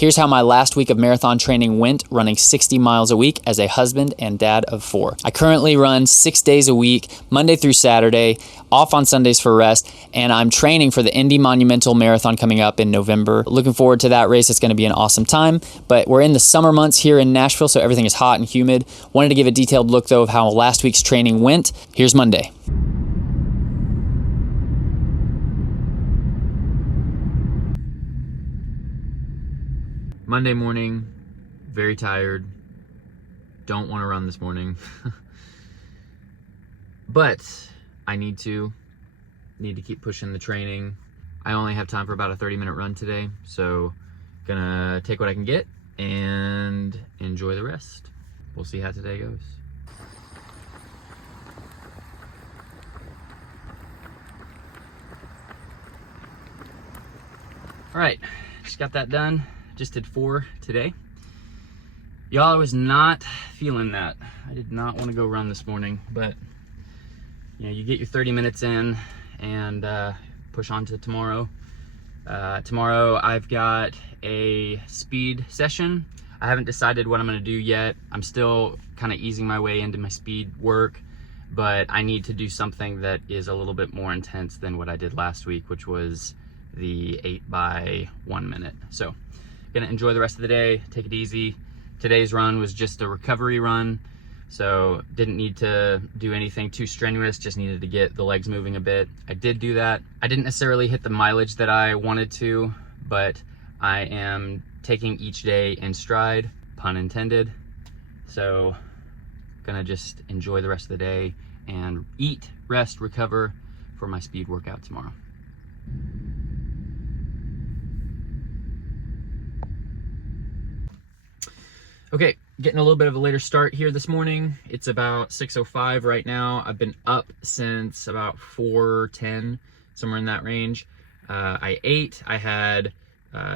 Here's how my last week of marathon training went, running 60 miles a week as a husband and dad of 4. I currently run 6 days a week, Monday through Saturday, off on Sundays for rest, and I'm training for the Indy Monumental Marathon coming up in November. Looking forward to that race. It's going to be an awesome time, but we're in the summer months here in Nashville, so everything is hot and humid. Wanted to give a detailed look, though, of how last week's training went. Here's Monday. Monday morning, very tired, don't want to run this morning, but I need to keep pushing the training. I only have time for about a 30-minute run today, so gonna take what I can get and enjoy the rest. We'll see how today goes. All right, just got that done. Just did 4 today. Y'all, I was not feeling that. I did not want to go run this morning, but you know, you get your 30 minutes in and push on to tomorrow. Tomorrow I've got a speed session. I haven't decided what I'm gonna do yet. I'm still kind of easing my way into my speed work, but I need to do something that is a little bit more intense than what I did last week, which was the 8 by 1 minute. So gonna enjoy the rest of the day, take it easy. Today's run was just a recovery run, so didn't need to do anything too strenuous, just needed to get the legs moving a bit. I did do that. I didn't necessarily hit the mileage that I wanted to, but I am taking each day in stride, pun intended. So gonna just enjoy the rest of the day and eat, rest, recover for my speed workout tomorrow. Okay, getting a little bit of a later start here this morning. It's about 6:05 right now. I've been up since about 4:10, somewhere in that range. I ate. I had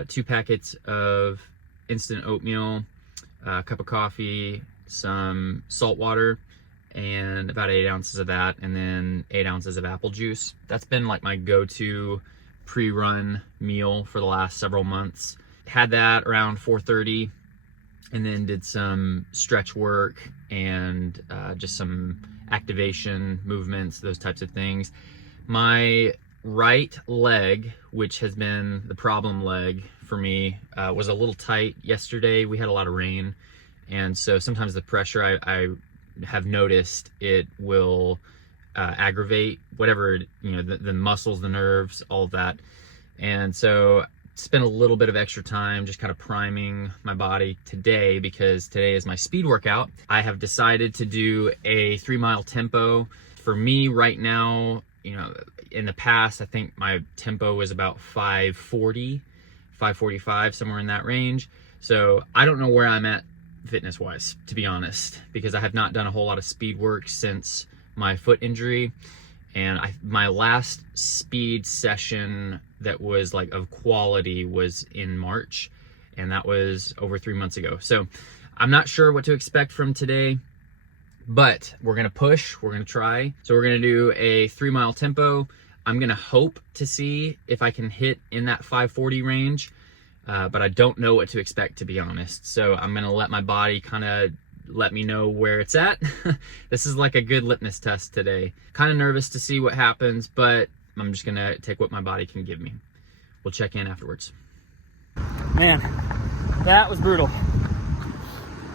2 packets of instant oatmeal, a cup of coffee, some salt water, and about 8 ounces of that, and then 8 ounces of apple juice. That's been like my go-to pre-run meal for the last several months. Had that around 4:30. And then did some stretch work and just some activation movements, those types of things. My right leg, which has been the problem leg for me, was a little tight yesterday. We had a lot of rain, and so sometimes the pressure, I have noticed it will aggravate whatever, you know, the muscles, the nerves, all of that. And so spent a little bit of extra time just kind of priming my body today, because today is my speed workout. I have decided to do a 3-mile tempo. For me right now, you know, in the past, I think my tempo was about 5:40, 5:45, somewhere in that range. So I don't know where I'm at fitness wise, to be honest, because I have not done a whole lot of speed work since my foot injury. And my last speed session that was like of quality was in March, and that was over 3 months ago. So I'm not sure what to expect from today, but we're gonna push, we're gonna try. So we're gonna do a 3-mile tempo. I'm gonna hope to see if I can hit in that 5:40 range, but I don't know what to expect, to be honest. So I'm gonna let my body kind of let me know where it's at. This is like a good litmus test today. Kind of nervous to see what happens, but I'm just gonna take what my body can give me. We'll check in afterwards. Man, that was brutal.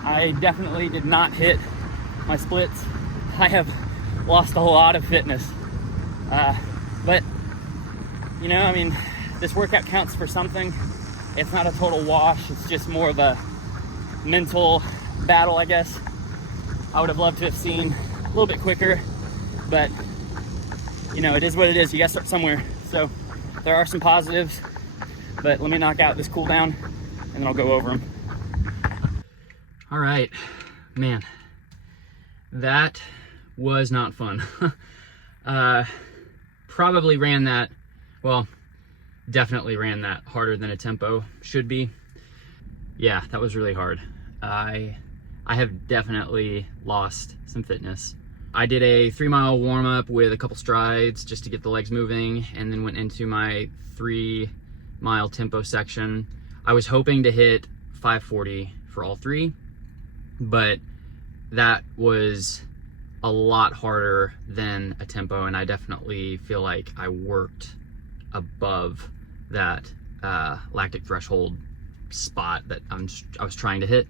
I definitely did not hit my splits. I have lost a lot of fitness. But, you know, I mean, this workout counts for something. It's not a total wash. It's just more of a mental battle, I guess. I would have loved to have seen a little bit quicker, but you know, it is what it is. You gotta start somewhere. So there are some positives, but let me knock out this cool down and then I'll go over them. All right, man, that was not fun. Probably ran that, well, definitely ran that harder than a tempo should be. Yeah, that was really hard. I have definitely lost some fitness. I did a 3-mile warm-up with a couple strides just to get the legs moving, and then went into my 3-mile tempo section. I was hoping to hit 540 for all three, but that was a lot harder than a tempo, and I definitely feel like I worked above that lactic threshold spot that I was trying to hit.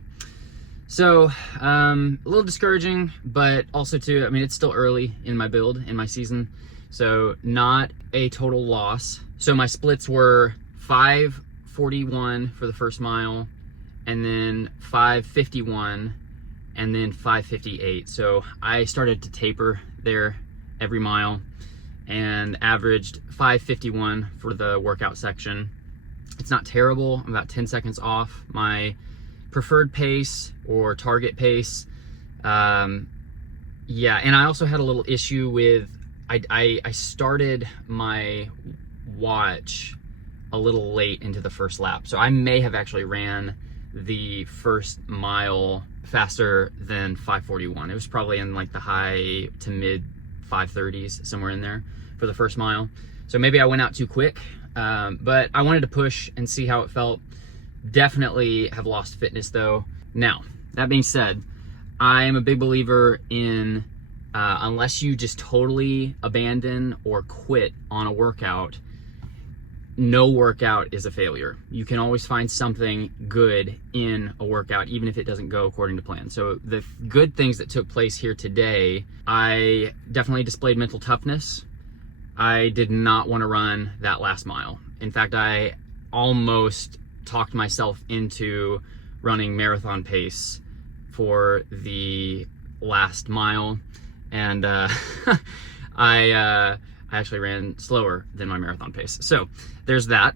So a little discouraging, but also too, I mean, it's still early in my build, in my season, so not a total loss. So my splits were 541 for the first mile, and then 551, and then 558. So I started to taper there every mile and averaged 551 for the workout section. It's not terrible. I'm about 10 seconds off my preferred pace or target pace. Yeah, and I also had a little issue with, I started my watch a little late into the first lap. So I may have actually ran the first mile faster than 541. It was probably in like the high to mid 530s, somewhere in there for the first mile. So maybe I went out too quick, but I wanted to push and see how it felt. Definitely have lost fitness though. Now, that being said, I am a big believer in unless you just totally abandon or quit on a workout, no workout is a failure. You can always find something good in a workout, even if it doesn't go according to plan. So the good things that took place here today, I definitely displayed mental toughness. I did not want to run that last mile. In fact, I almost talked myself into running marathon pace for the last mile, and I actually ran slower than my marathon pace. So there's that.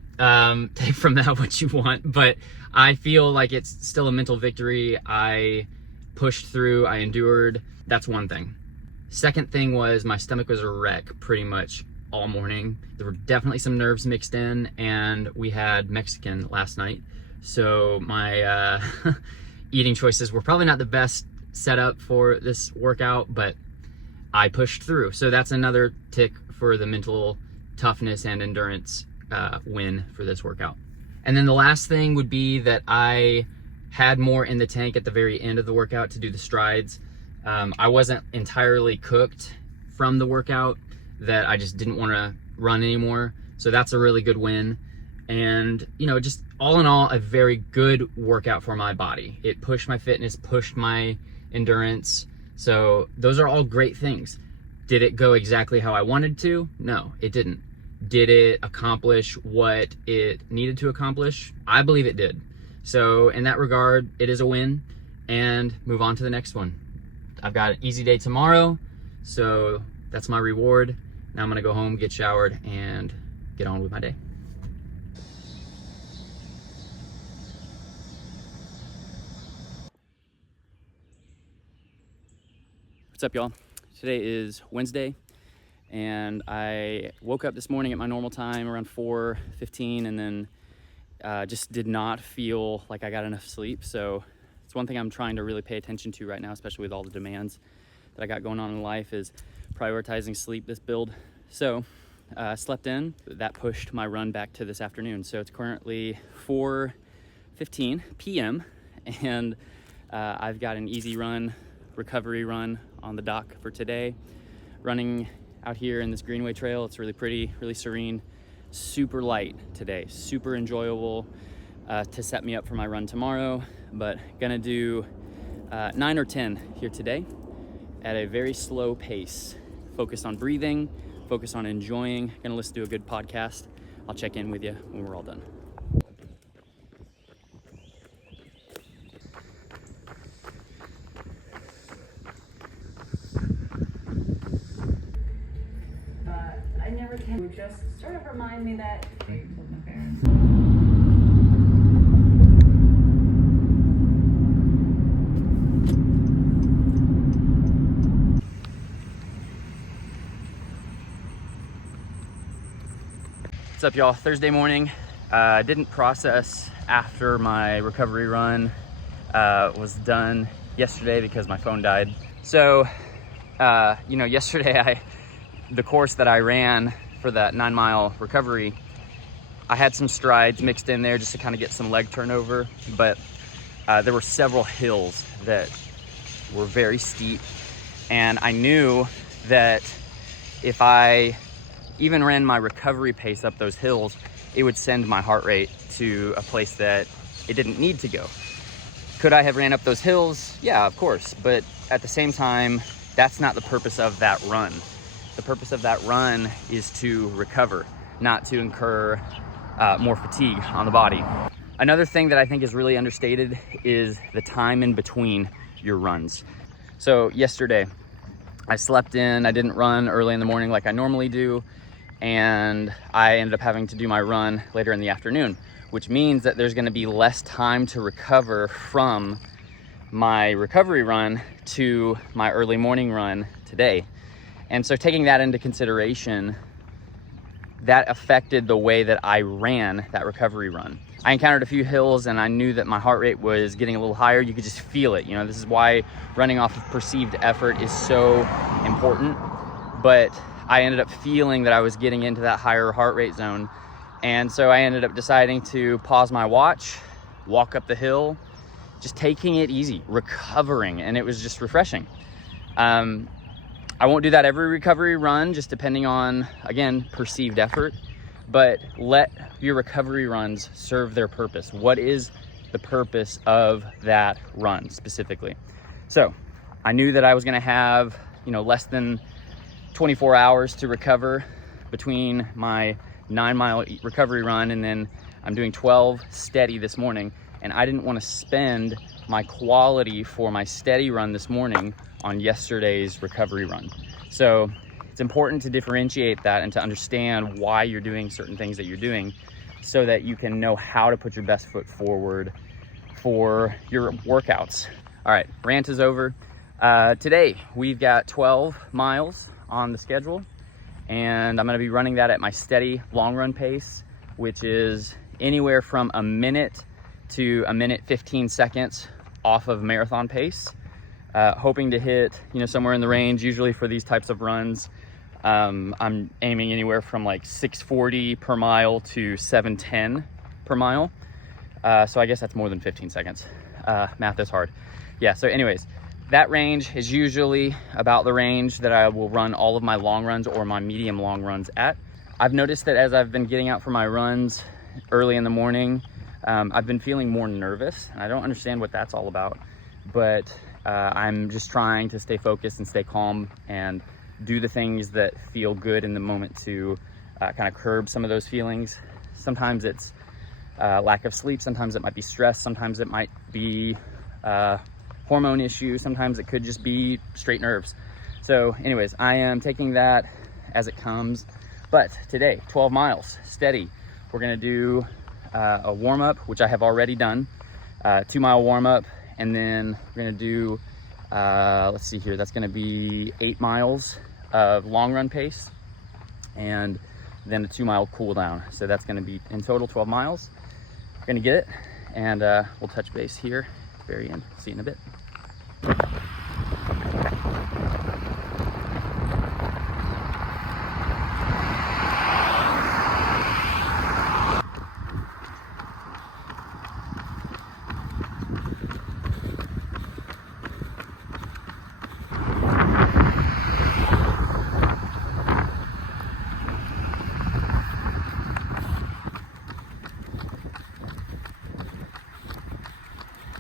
Take from that what you want, but I feel like it's still a mental victory. I pushed through, I endured. That's one thing. Second thing was my stomach was a wreck pretty much all morning. There were definitely some nerves mixed in, and we had Mexican last night. So my eating choices were probably not the best setup for this workout, but I pushed through. So that's another tick for the mental toughness and endurance win for this workout. And then the last thing would be that I had more in the tank at the very end of the workout to do the strides. I wasn't entirely cooked from the workout, that I just didn't want to run anymore. So that's a really good win. And, you know, just all in all, a very good workout for my body. It pushed my fitness, pushed my endurance. So those are all great things. Did it go exactly how I wanted to? No, it didn't. Did it accomplish what it needed to accomplish? I believe it did. So in that regard, it is a win, and move on to the next one. I've got an easy day tomorrow, so that's my reward. Now I'm gonna go home, get showered, and get on with my day. What's up, y'all? Today is Wednesday, and I woke up this morning at my normal time around 4:15, and then just did not feel like I got enough sleep. So it's one thing I'm trying to really pay attention to right now, especially with all the demands that I got going on in life, is prioritizing sleep this build. So slept in. That pushed my run back to this afternoon. So it's currently 4:15 p.m. and I've got an easy run, recovery run on the dock for today. Running out here in this Greenway Trail. It's really pretty, really serene, super light today, super enjoyable to set me up for my run tomorrow. But gonna do 9 or 10 here today at a very slow pace. Focus on breathing, focus on enjoying. Gonna listen to a good podcast. I'll check in with you when we're all done. I never can. Just sort of remind me that I told my parents. What's up, y'all? Thursday morning. Didn't process after my recovery run was done yesterday because my phone died. So, you know, yesterday the course that I ran for that 9-mile recovery, I had some strides mixed in there just to kind of get some leg turnover, but there were several hills that were very steep, and I knew that if I even ran my recovery pace up those hills, it would send my heart rate to a place that it didn't need to go. Could I have ran up those hills? Yeah, of course, but at the same time, that's not the purpose of that run. The purpose of that run is to recover, not to incur more fatigue on the body. Another thing that I think is really understated is the time in between your runs. So yesterday, I slept in, I didn't run early in the morning like I normally do, and I ended up having to do my run later in the afternoon, which means that there's gonna be less time to recover from my recovery run to my early morning run today. And so taking that into consideration, that affected the way that I ran that recovery run. I encountered a few hills and I knew that my heart rate was getting a little higher. You could just feel it. You know, this is why running off of perceived effort is so important. But I ended up feeling that I was getting into that higher heart rate zone. And so I ended up deciding to pause my watch, walk up the hill, just taking it easy, recovering, and it was just refreshing. I won't do that every recovery run, just depending on, again, perceived effort, but let your recovery runs serve their purpose. What is the purpose of that run specifically? So I knew that I was gonna have, less than 24 hours to recover between my 9-mile recovery run, and then I'm doing 12 steady this morning, and I didn't want to spend my quality for my steady run this morning on yesterday's recovery run. So it's important to differentiate that and to understand why you're doing certain things that you're doing so that you can know how to put your best foot forward for your workouts. All right, rant is over. Today we've got 12 miles on the schedule, and I'm going to be running that at my steady long run pace, which is anywhere from a minute to a minute 15 seconds off of marathon pace. Hoping to hit, somewhere in the range. Usually for these types of runs, I'm aiming anywhere from like 6:40 per mile to 7:10 per mile. So I guess that's more than 15 seconds. Math is hard. Yeah, so anyways, that range is usually about the range that I will run all of my long runs or my medium long runs at. I've noticed that as I've been getting out for my runs early in the morning, I've been feeling more nervous, and I don't understand what that's all about, but I'm just trying to stay focused and stay calm and do the things that feel good in the moment to kind of curb some of those feelings. Sometimes it's lack of sleep, sometimes it might be stress, sometimes it might be hormone issues, sometimes it could just be straight nerves. So anyways, I am taking that as it comes. But today, 12 miles, steady. We're gonna do a warm-up, which I have already done, 2-mile warm-up, and then we're gonna do, let's see here, that's gonna be 8 miles of long run pace, and then a 2-mile cool down. So that's gonna be in total 12 miles. We're gonna get it, and we'll touch base here at the very end. See you in a bit.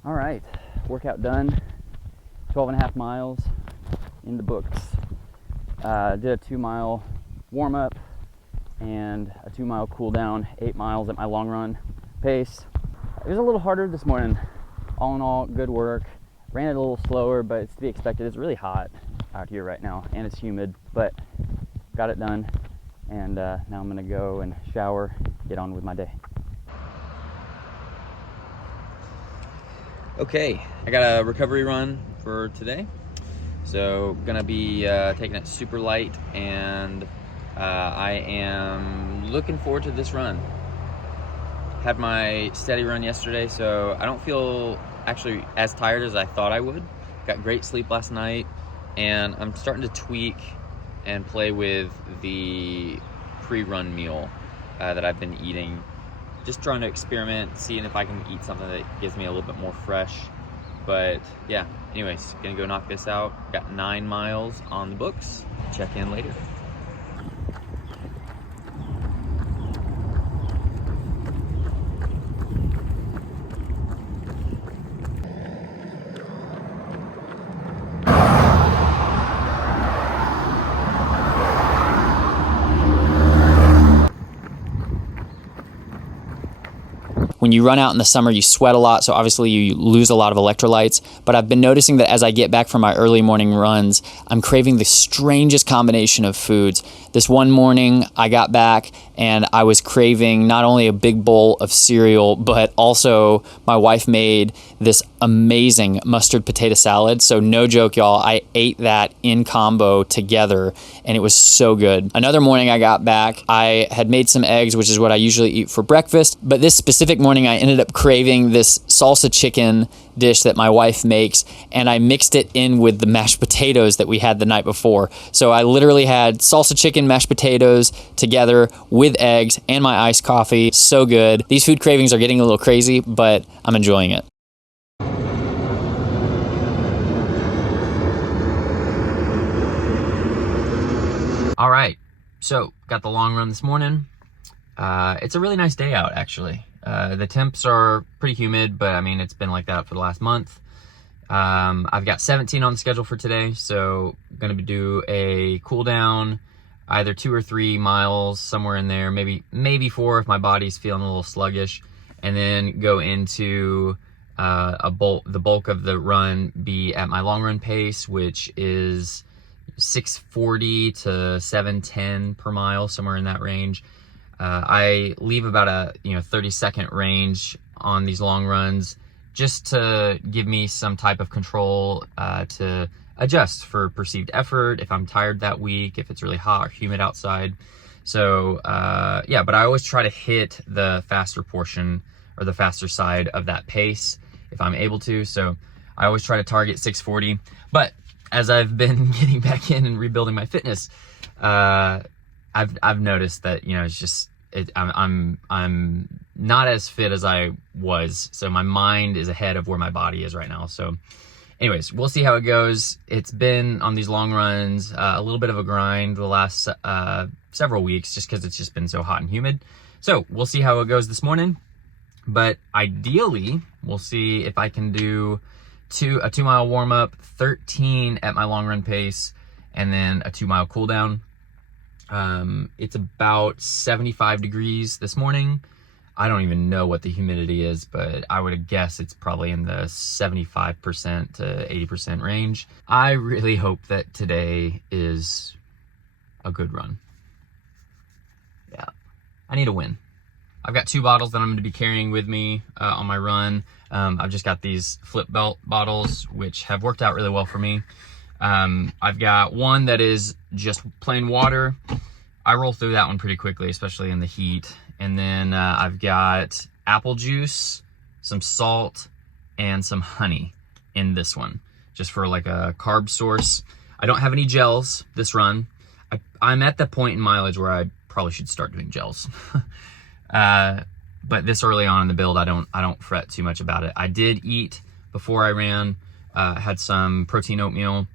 All right, workout done, 12.5 miles in the books. Did a 2-mile warm-up and a 2-mile cool down, 8 miles at my long run pace. It was a little harder this morning. All in all, good work. Ran it a little slower, but it's to be expected. It's really hot out here right now, and it's humid, but got it done. And now I'm gonna go and shower, get on with my day. Okay, I got a recovery run for today. So gonna be taking it super light, and I am looking forward to this run. Had my steady run yesterday, so I don't feel actually as tired as I thought I would. Got great sleep last night, and I'm starting to tweak and play with the pre-run meal that I've been eating just trying to experiment, seeing if I can eat something that gives me a little bit more fresh. But yeah, anyways, gonna go knock this out. Got 9 miles on the books. Check in later. When you run out in the summer, you sweat a lot, so obviously you lose a lot of electrolytes. But I've been noticing that as I get back from my early morning runs, I'm craving the strangest combination of foods. This one morning, I got back and I was craving not only a big bowl of cereal, but also my wife made this amazing mustard potato salad. So no joke, y'all, I ate that in combo together and it was so good. Another morning I got back, I had made some eggs, which is what I usually eat for breakfast. But this specific morning, I ended up craving this salsa chicken dish that my wife makes, and I mixed it in with the mashed potatoes that we had the night before. So I literally had salsa chicken, mashed potatoes together with eggs and my iced coffee. So good. These food cravings are getting a little crazy, but I'm enjoying it. All right, so got the long run this morning. It's a really nice day out, actually. The temps are pretty humid, but I mean, it's been like that for the last month. I've got 17 on the schedule for today, so I'm gonna do a cool down, either 2 or 3 miles, somewhere in there, maybe 4 if my body's feeling a little sluggish, and then go into the bulk of the run be at my long run pace, which is 640 to 710 per mile, somewhere in that range. I leave about a 30-second range on these long runs just to give me some type of control to adjust for perceived effort, if I'm tired that week, if it's really hot or humid outside. So yeah, but I always try to hit the faster portion or the faster side of that pace if I'm able to. So I always try to target 640. But as I've been getting back in and rebuilding my fitness, I've noticed that it's just I'm not as fit as I was, so my mind is ahead of where my body is right now. So anyways, we'll see how it goes. It's been on these long runs a little bit of a grind the last several weeks, just because it's just been so hot and humid. So we'll see how it goes this morning, but ideally we'll see if I can do a 2 mile warm up, 13 at my long run pace, and then a 2 mile cool down. It's about 75 degrees this morning. I don't even know what the humidity is, but I would guess it's probably in the 75% to 80% range. I really hope that today is a good run. Yeah, I need a win. I've got 2 bottles that I'm going to be carrying with me on my run. I've just got these flip belt bottles, which have worked out really well for me. I've got one that is just plain water. I roll through that one pretty quickly, especially in the heat. And then I've got apple juice, some salt, and some honey in this one, just for like a carb source. I don't have any gels this run. I'm at the point in mileage where I probably should start doing gels. But this early on in the build, I don't fret too much about it. I did eat before I ran, had some protein oatmeal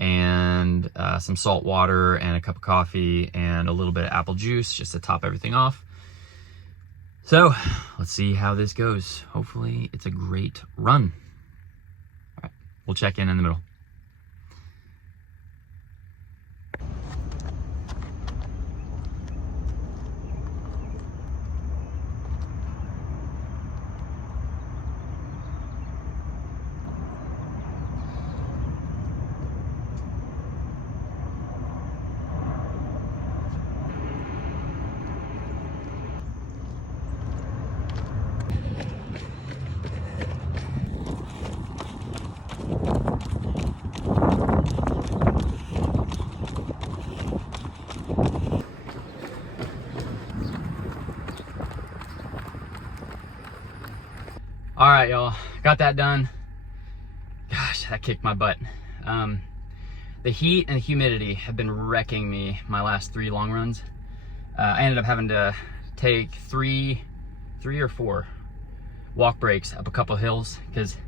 and some salt water and a cup of coffee and a little bit of apple juice just to top everything off. So let's see how this goes. Hopefully it's a great run. All right, we'll check in the middle. All right, y'all, got that done. Gosh, that kicked my butt. The heat and humidity have been wrecking me my last 3 long runs. I ended up having to take three 3 or 4 walk breaks up a couple hills because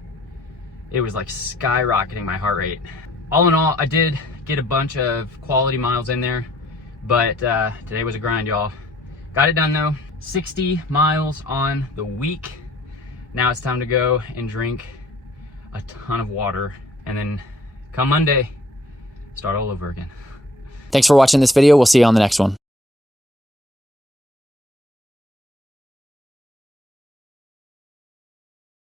it was like skyrocketing my heart rate. All in all, I did get a bunch of quality miles in there, but today was a grind, y'all. Got it done though. 60 miles on the week. Now it's time to go and drink a ton of water, and then come Monday, start all over again. Thanks for watching this video. We'll see you on the next one.